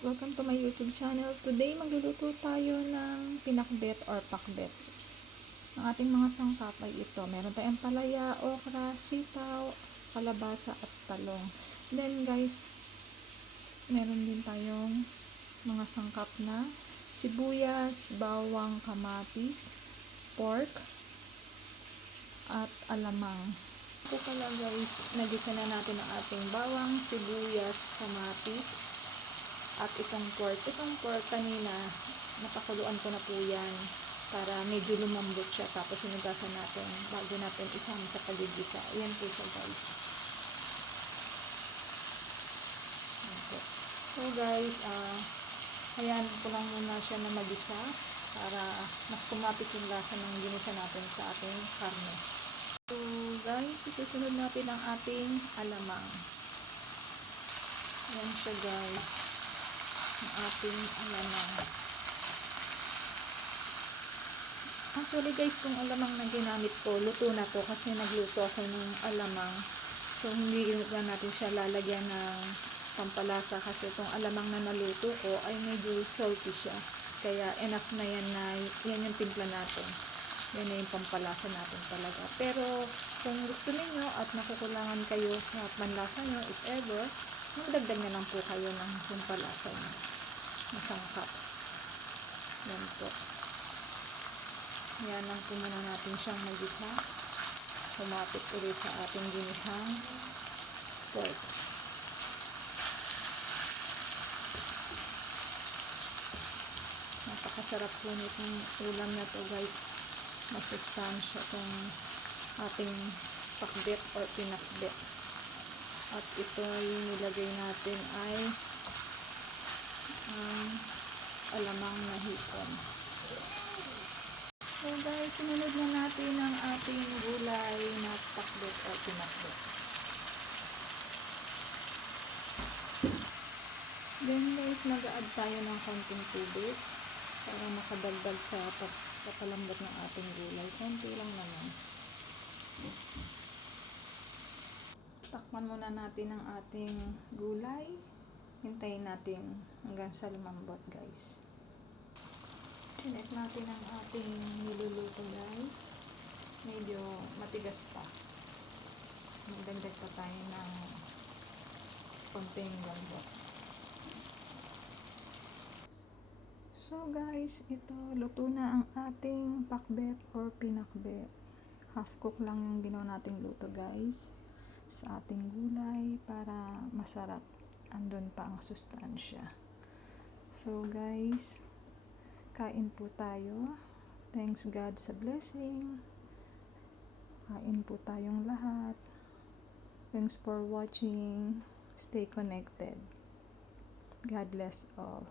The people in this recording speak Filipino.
Welcome to my YouTube channel. Today, magluluto tayo ng pinakbet or pakbet. Ang ating mga sangkap ay ito. Meron tayong palaya, okra, sitaw, kalabasa at talong. Then guys, meron din tayong mga sangkap na sibuyas, bawang, kamatis, pork, at alamang. Ito pala guys, nagisa na natin ang ating bawang, sibuyas, kamatis, at itong pork. Itong pork kanina, napakuluan ko na po yan para medyo lumambot siya. Tapos sinugasan natin bago natin isama sa pagigisa. Ayan po siya guys. Okay. So guys, ayan ko lang muna siya na magisa para mas kumapit yung lasa ng ginisa natin sa ating karne. So guys, susunod natin ang ating alamang. Ayan siya guys, ang ating alamang. Actually guys, kung alamang na ginamit ko, luto na to kasi nagluto ako ng alamang. So hindi na natin siya lalagyan ng pampalasa kasi itong alamang na naluto ko ay medyo salty siya. Kaya enough na yan na yan yung timpla natin. Yan na yung pampalasa natin talaga. Pero kung gusto niyo at nakukulangan kayo sa panlasa nyo, if ever, magdagdag na lang po kayo ng pampalasa nyo. Masangkap. Yan po. Yan lang po muna natin siyang magisa. Humapit ulit sa ating ginisang pork. Napakasarap po nitong ulam na to guys. Masustansya itong ating pakbet or pinakbet. At ito yung nilagay natin ay alamang na hipon. So guys, sinunod na natin ang ating gulay na pakbet o pinakbet. Then guys, mag-a-add tayo ng konting tubig para makadagdag sa papalambot ng ating gulay. Konti lang naman. Takpan muna natin ang ating gulay. Hintayin natin hanggang sa lumambot guys. Chinek natin ang ating niluluto guys. Medyo matigas pa. Magdagdag pa tayo ng konting lambot. So guys, ito luto na ang ating pakbet or pinakbet. Half cook lang yung ginawa nating luto guys sa ating gulay para masarap. Andun pa ang sustansya. So guys, kain po tayo. Thanks God sa blessing. Kain po tayong lahat. Thanks for watching. Stay connected. God bless all.